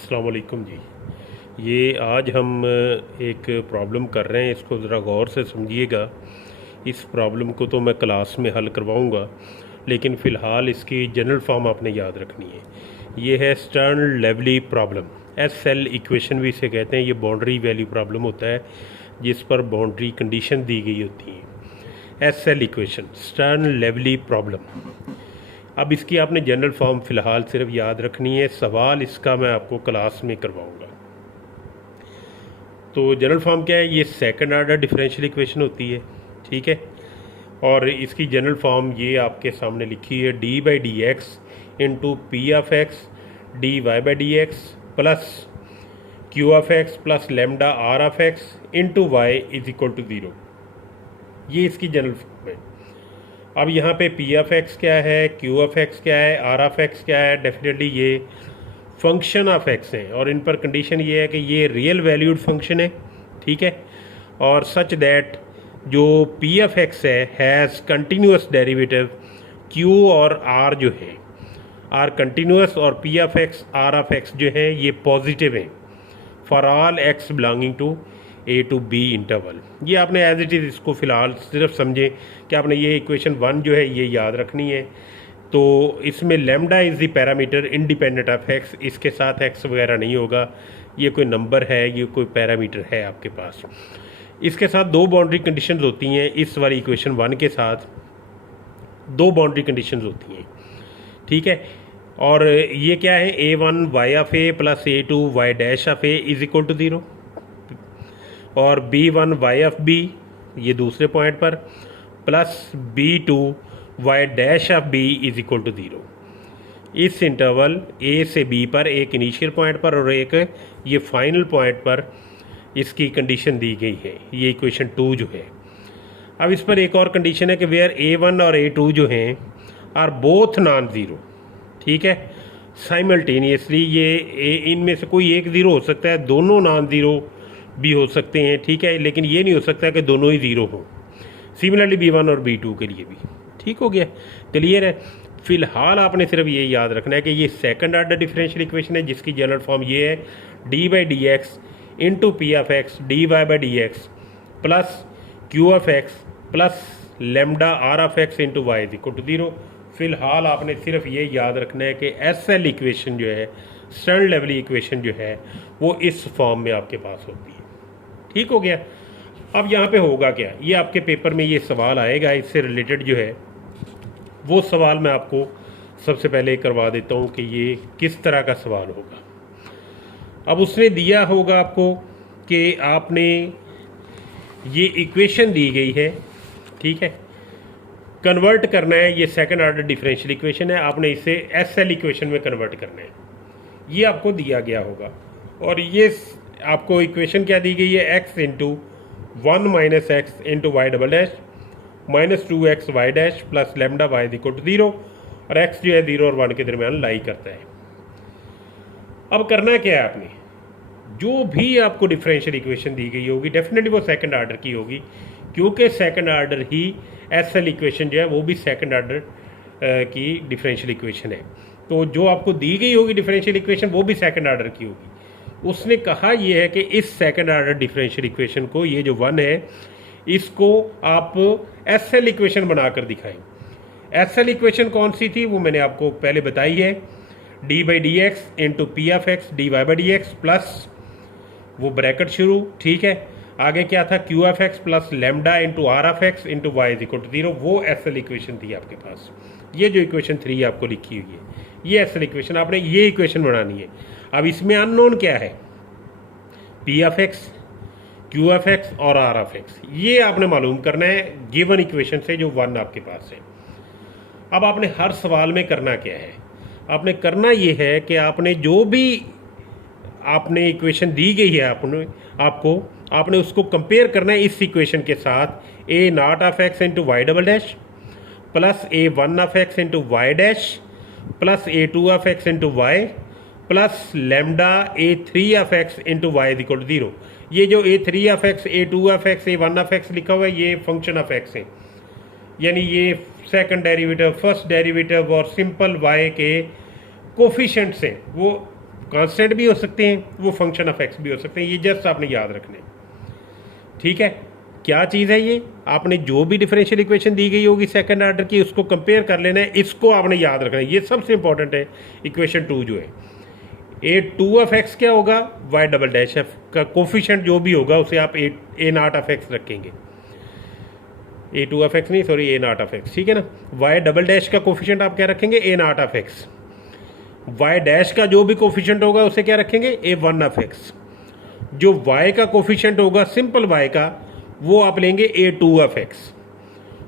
अस्सलाम वालेकुम जी। ये आज हम एक प्रॉब्लम कर रहे हैं, इसको ज़रा गौर से समझिएगा। इस प्रॉब्लम को तो मैं क्लास में हल करवाऊँगा, लेकिन फ़िलहाल इसकी जनरल फॉर्म आपने याद रखनी है। ये है स्टर्न-लिवली प्रॉब्लम। एसएल इक्वेशन भी इसे कहते हैं। ये बाउंड्री वैल्यू प्रॉब्लम होता है जिस पर बाउंड्री कंडीशन दी गई होती है। SL equation, Sturm Liouville problem. अब इसकी आपने जनरल फॉर्म फ़िलहाल सिर्फ याद रखनी है, सवाल इसका मैं आपको क्लास में करवाऊँगा। तो जनरल फॉर्म क्या है? ये सेकंड ऑर्डर डिफरेंशियल इक्वेशन होती है, ठीक है। और इसकी जनरल फॉर्म ये आपके सामने लिखी है, d by d x into p of x d y by d x plus q of x plus lambda r of x into y is equal to zero. ये इसकी जनरल फॉर्म है। अब यहाँ पे पी ऑफ एक्स क्या है, q of x क्या है, आर ऑफ एक्स क्या है? डेफिनेटली ये फंक्शन ऑफ एक्स हैं और इन पर कंडीशन ये है कि ये रियल वैल्यूड फंक्शन है, ठीक है। और सच दैट जो पी ऑफ एक्स है हैज़ कंटिन्यूस डेरिवेटिव क्यू और आर जो है आर कंटिन्यूस, और p of x r of x जो है ये पॉजिटिव हैं for all x belonging to a to b interval. ये आपने एज इट इज़ इसको फ़िलहाल सिर्फ समझें कि आपने ये इक्वेशन 1 जो है ये याद रखनी है। तो इसमें lambda is the parameter independent of x, इसके साथ एक्स वगैरह नहीं होगा, ये कोई नंबर है, ये कोई पैरामीटर है आपके पास। इसके साथ दो बाउंड्री कंडीशंस होती हैं। इस वाली इक्वेशन 1 के साथ दो बाउंड्री कंडीशंस होती हैं, ठीक है। और ये क्या है? a1 y of a plus a2 y dash of a is equal to zero, और b1 y ऑफ b ये दूसरे पॉइंट पर plus b2 y dash of b is equal to zero. इस इंटरवल a से b पर एक initial point पर और एक ये फाइनल पॉइंट पर इसकी कंडीशन दी गई है, ये इक्वेशन 2 जो है। अब इस पर एक और कंडीशन है कि वेयर a1 और a2 जो हैं आर बोथ नॉन ज़ीरो, ठीक है। साइमल्टेनियसली ये इनमें से कोई एक ज़ीरो हो सकता है, दोनों नॉन ज़ीरो भी हो सकते हैं, ठीक है, लेकिन ये नहीं हो सकता कि दोनों ही ज़ीरो हों। सिमिलरली b1 और b2 के लिए भी ठीक हो गया, क्लियर है। फिलहाल आपने सिर्फ ये याद रखना है कि ये सेकंड ऑर्डर डिफरेंशियल इक्वेशन है जिसकी जनरल फॉर्म ये है, d by d x into p of x d y by d x plus q of x plus lambda r of x into y is equal to zero. फिलहाल आपने सिर्फ ये याद रखना है कि एस एल इक्वेशन जो है, स्टर्न लेवली इक्वेशन जो है, वो इस फॉर्म में आपके पास होती है, ठीक हो गया। अब यहाँ पे होगा क्या? ये आपके पेपर में ये सवाल आएगा, इससे रिलेटेड जो है वो सवाल मैं आपको सबसे पहले करवा देता हूँ कि ये किस तरह का सवाल होगा। अब उसने दिया होगा आपको कि आपने ये इक्वेशन दी गई है, ठीक है, कन्वर्ट करना है। ये सेकंड ऑर्डर डिफरेंशियल इक्वेशन है, आपने इसे एसएल इक्वेशन में कन्वर्ट करना है, ये आपको दिया गया होगा। और ये आपको इक्वेशन क्या दी गई है? X into 1 minus x into y double dash minus 2x y dash plus lambda y is equal to zero, और x जो है 0 और 1 के दरमियान लाई करता है। अब करना क्या है आपने? जो भी आपको डिफरेंशियल इक्वेशन दी गई होगी डेफिनेटली वो सेकंड ऑर्डर की होगी, क्योंकि सेकंड ऑर्डर ही एसएल इक्वेशन जो है वो भी सेकंड ऑर्डर की डिफरेंशियल इक्वेशन है। तो जो आपको दी गई होगी डिफरेंशियल इक्वेशन वो भी सेकंड ऑर्डर की होगी। उसने कहा यह है कि इस सेकंड ऑर्डर डिफरेंशियल इक्वेशन को, ये जो 1 है, इसको आप एसएल इक्वेशन बनाकर दिखाएं। एसएल इक्वेशन कौन सी थी वो मैंने आपको पहले बताई है, d by d x into p of x d y by d x plus वो ब्रैकेट शुरू, ठीक है, आगे क्या था? Q of x plus lambda into r of x into y is equal to zero. वो एसएल इक्वेशन थी आपके पास। ये जो इक्वेशन 3 आपको लिखी हुई है ये एसएल इक्वेशन, आपने ये इक्वेशन बनानी है। अब इसमें अननोन क्या है? P of x, q of x और आर ऑफ एक्स, ये आपने मालूम करना है गिवन इक्वेशन से जो 1 आपके पास है। अब आपने हर सवाल में करना क्या है? आपने करना ये है कि आपने जो भी आपने इक्वेशन दी गई है आपने उसको कंपेयर करना है इस इक्वेशन के साथ, a naught of x into y double dash plus a1 of x into y dash plus a2 of x into y plus lambda a3 of x into y is equal to zero. ये जो a3 of x, a2 of x, a1 of x लिखा हुआ है ये function of x है, यानी ये second derivative, first derivative और सिंपल y के कोफिशिएंट्स हैं, वो कांस्टेंट भी हो सकते हैं, वो फंक्शन ऑफ एक्स भी हो सकते हैं। ये जस्ट आपने याद रखने, ठीक है। क्या चीज़ है ये, आपने जो भी डिफरेंशियल इक्वेशन दी गई होगी सेकंड ऑर्डर की, उसको कंपेयर कर लेना है, इसको आपने याद रखना है, ये सबसे इंपॉर्टेंट है। इक्वेशन 2 जो है, ए टू ऑफ एक्स क्या होगा, वाई डबल डैश एफ का कोफिशिएंट जो भी होगा उसे आप ए नॉट ऑफ एक्स रखेंगे, ए टू ऑफ एक्स नहीं sorry a naught of x, ठीक है ना। वाई डबल डैश का कोफिशिएंट आप क्या रखेंगे, a naught of x. Y dash का जो भी कोफिशिएंट होगा उसे क्या रखेंगे, ए वन ऑफ एक्स। जो वाई का कोफिशिएंट होगा सिंपल वाई का, वो आप लेंगे ए टू ऑफ एक्स।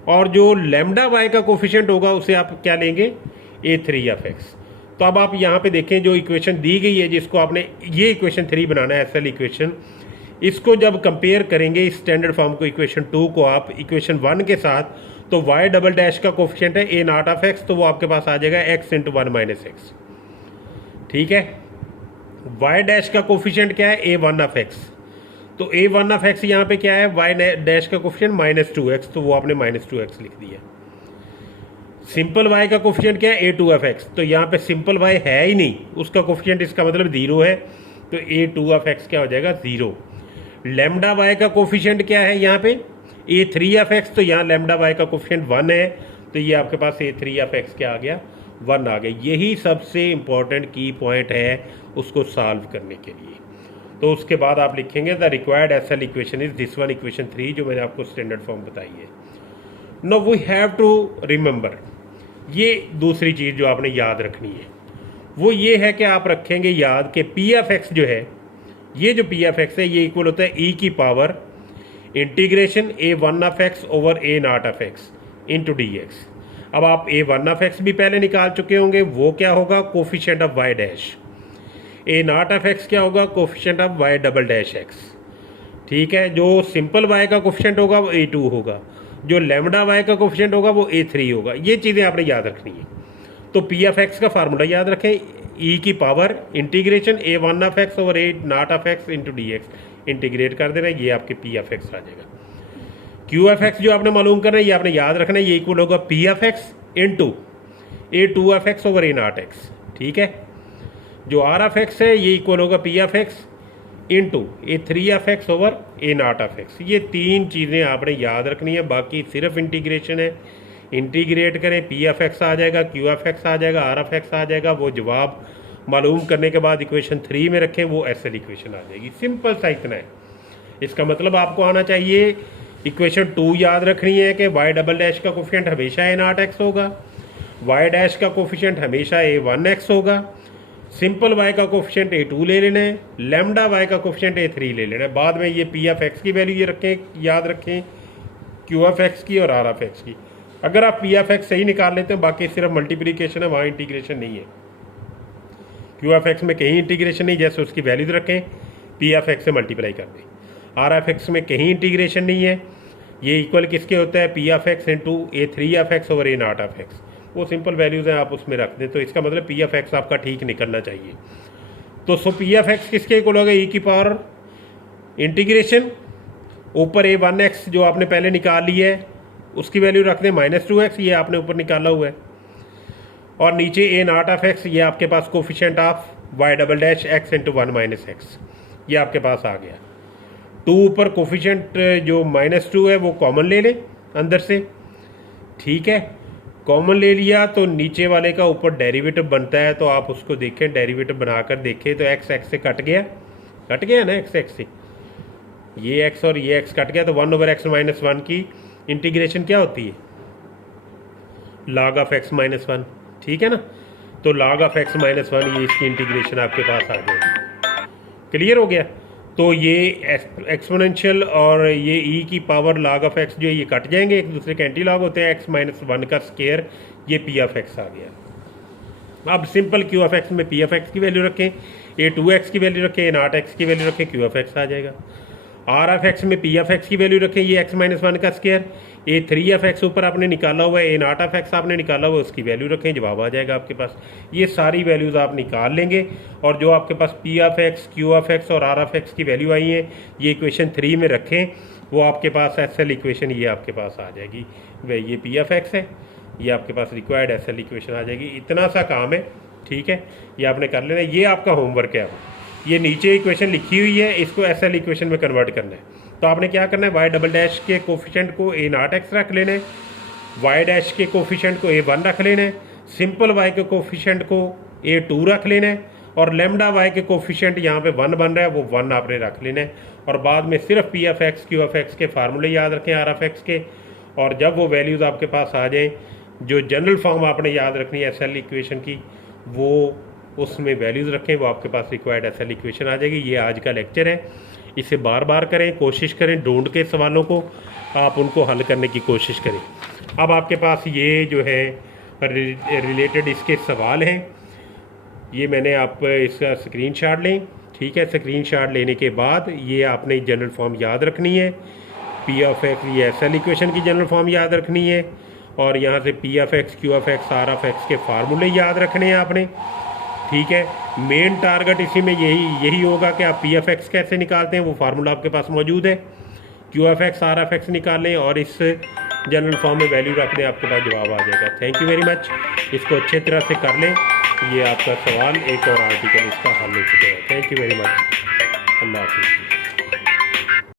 और जो लैम्डा वाई का कोफिशिएंट होगा उसे आप क्या लेंगे, ए थ्री ऑफ एक्स। तो अब आप यहाँ पे देखें जो इक्वेशन दी गई है, जिसको आपने ये इक्वेशन 3 बनाना है एसएल इक्वेशन, इसको जब कंपेयर करेंगे इस स्टैंडर्ड फॉर्म को, इक्वेशन 2 को आप इक्वेशन 1 के साथ, तो वाई डबल डैश का कोफिशिएंट है ए नॉट ऑफ एक्स, तो वो आपके पास आ जाएगा x into one minus x, ठीक है। वाई डैश का कोफिशिएंट क्या है, ए वन ऑफ एक्स, तो ए वन ऑफ एक्स यहाँ पे क्या है, वाई डैश का कोफिशिएंट माइनस टू एक्स, तो वो आपने माइनस टू एक्स लिख दिया। सिंपल वाई का कोफिशिएंट क्या है, ए टू ऑफ एक्स, तो यहाँ पे सिंपल वाई है ही नहीं, उसका कोफिशिएंट इसका मतलब 0 है, तो ए टू ऑफ एक्स क्या हो जाएगा, 0। लैम्डा वाई का कोफिशिएंट क्या है यहाँ पे, ए थ्री ऑफ एक्स, तो यहाँ लैम्डा वाई का कोफिशिएंट 1 है, तो ये आपके पास ए थ्री ऑफ एक्स क्या आ गया, 1 आ गया। यही सबसे इंपॉर्टेंट की पॉइंट है उसको सॉल्व करने के लिए। तो उसके बाद आप लिखेंगे the required SL equation is this one, equation 3 जो मैंने आपको स्टैंडर्ड फॉर्म बताई है। No we have to remember, ये दूसरी चीज़ जो आपने याद रखनी है वो ये है कि आप रखेंगे याद कि पी एफ एक्स जो है, ये जो पी एफ एक्स है ये इक्वल होता है ई की power integration A one of x over a naught of x into D x. अब आप ए वन ऑफ एक्स भी पहले निकाल चुके होंगे, वो क्या होगा, coefficient of y dash. A naught of x क्या होगा, coefficient of y double dash x, ठीक है। जो सिंपल वाई का कोफिशिएंट होगा वो ए टू होगा, जो लैम्डा वाई का कोफिशिएंट होगा वो ए थ्री होगा। ये चीज़ें आपने याद रखनी है। तो पी एफ एक्स का फार्मूला याद रखें, ई की power integration A one of x over a naught of x into D x, integrate कर देना, ये आपके पी एफ एक्स आ जाएगा। क्यू एफ एक्स जो आपने मालूम करना है ये आपने याद रखना है, ये इक्वल होगा p f x into a two f x over a naught x, ठीक है। जो आर एफ एक्स है ये इक्वल होगा p f x into A three F x over a not F x. ये 3 चीज़ें आपने याद रखनी है, बाकी सिर्फ इंटीग्रेशन है। इंटीग्रेट करें, पी एफ एक्स आ जाएगा, क्यू एफ एक्स आ जाएगा, आर एफ एक्स आ जाएगा, वो जवाब मालूम करने के बाद इक्वेशन 3 में रखें, वो एसएल इक्वेशन आ जाएगी। सिंपल सा इतना है। इसका मतलब आपको आना चाहिए, इक्वेशन 2 याद रखनी है कि वाई डबल डैश का कोफिशिएंट हमेशा ए नॉट एक्स होगा, वाई डैश का कोफिशिएंट हमेशा ए वन एक्स होगा, सिंपल वाई का कोफिशिएंट ए टू ले लेना है, लैम्डा वाई का कोफिशिएंट ए थ्री ले लेना है। बाद में ये पी एफ एक्स की वैल्यू ये रखें, याद रखें, क्यू एफ एक्स की और आर एफ एक्स की। अगर आप पी एफ एक्स सही निकाल लेते हैं, बाकी सिर्फ मल्टीप्लिकेशन है, वहाँ इंटीग्रेशन नहीं है। क्यू एफ एक्स में कहीं इंटीग्रेशन नहीं, जैसे उसकी वैल्यूज रखें, पी एफ एक्स से मल्टीप्लाई कर दें। आर एफ एक्स में कहीं इंटीग्रेशन नहीं है, ये इक्वल किसके होता है, P f x into A three F x over a not F x, वो सिंपल वैल्यूज़ हैं, आप उसमें रख दें। तो इसका मतलब पी एफ एक्स आपका ठीक निकलना चाहिए। तो सो पी एफ एक्स किसके इक्वल होगा, ई की पावर इंटीग्रेशन ऊपर ए वन एक्स जो आपने पहले निकाल ली है उसकी वैल्यू रख दें माइनस टू एक्स, ये आपने ऊपर निकाला हुआ है, और नीचे ए नॉट ऑफ एक्स, ये आपके पास coefficient of y double dash x into one minus x, ये आपके पास आ गया। 2 ऊपर कोफिशिएंट जो माइनस टू है वो कॉमन ले लें अंदर से, ठीक है। कॉमन ले लिया तो नीचे वाले का ऊपर डेरिवेटिव बनता है, तो आप उसको देखें, डेरिवेटिव बनाकर देखें तो एक्स एक्स से कट गया ना, एक्स एक्स से ये एक्स और ये एक्स कट गया, तो 1 ओवर एक्स माइनस 1 की इंटीग्रेशन क्या होती है, लॉग ऑफ एक्स माइनस 1, ठीक है ना। तो लॉग ऑफ एक्स माइनस 1, ये इसकी इंटीग्रेशन आपके पास आ जाएगी। क्लियर हो गया। तो ये एक्सपोनेंशियल और ये ई की पावर लॉग ऑफ एक्स जो है ये कट जाएंगे, एक दूसरे के एंटी लॉग होते हैं, एक्स माइनस 1 का स्केयर, ये पी एफ एक्स आ गया। अब सिंपल क्यू एफ एक्स में पी एफ एक्स की वैल्यू रखें, ए टू एक्स की वैल्यू रखें, ए नॉट एक्स की वैल्यू रखें, क्यू एफ एक्स आ जाएगा। आर एफ एक्स में पी एफ एक्स की वैल्यू रखें, ये एक्स माइनस 1 का स्केयर, ए थ्री एफ एक्स ऊपर आपने निकाला हुआ है, ए नॉट एफ एक्स आपने निकाला हुआ है, उसकी वैल्यू रखें, जवाब आ जाएगा आपके पास। ये सारी वैल्यूज़ आप निकाल लेंगे, और जो आपके पास p f x, q f x और आर एफ एक्स की वैल्यू आई है ये इक्वेशन 3 में रखें, वो आपके पास एस एल इक्वेशन ये आपके पास आ जाएगी। वह ये पी एफ एक्स है, ये आपके पास रिक्वायर्ड एस एल इक्वेशन आ जाएगी। इतना सा काम है, ठीक है, ये आपने कर लेना है। ये आपका होमवर्क है। अब ये नीचे इक्वेशन लिखी हुई है, इसको एसएल इक्वेशन में कन्वर्ट करना है। तो आपने क्या करना है, वाई डबल डैश के कोफिशेंट को ए नॉट एक्स रख लेना है, वाई डैश के कोफिशेंट को A1 रख लेना है, सिंपल वाई के कोफिशेंट को A2 रख लेना है, और लेमडा वाई के कोफिशेंट यहाँ पे 1 बन रहा है, वो 1 आपने रख लेना है। और बाद में सिर्फ P of x q of x के फार्मूले याद रखें आर ऑफ एक्स के, और जब वो वैल्यूज़ आपके पास आ जाएँ, जो जनरल फॉर्म आपने याद रखनी है एसएल इक्वेशन की, वो उसमें वैल्यूज़ रखें, वो आपके पास रिक्वायर्ड एसएल इक्वेशन आ जाएगी। ये आज का लेक्चर है, इसे बार बार करें, कोशिश करें, ढूंढ के सवालों को आप उनको हल करने की कोशिश करें। अब आपके पास ये जो है रिलेटेड इसके सवाल हैं, ये मैंने आप इसका स्क्रीनशॉट लें, ठीक है। स्क्रीनशॉट लेने के बाद ये आपने जनरल फॉर्म याद रखनी है, पी ऑफ एक्स, ये एसएल इक्वेशन की जनरल फॉर्म याद रखनी है, और यहाँ से p of x q of x r of x के फार्मूले याद रखने हैं आपने, ठीक है। मेन टारगेट इसी में यही होगा कि आप पी ऑफ एक्स कैसे निकालते हैं, वो फार्मूला आपके पास मौजूद है, q of x r of x निकालें और इस जनरल फॉर्म में वैल्यू रख दें, आपके पास जवाब आ जाएगा। थैंक यू वेरी मच, इसको अच्छे तरह से कर लें। ये आपका सवाल एक और आर्टिकल इसका हल हो चुका है। थैंक यू वेरी मच, अल्लाह हाफिज़।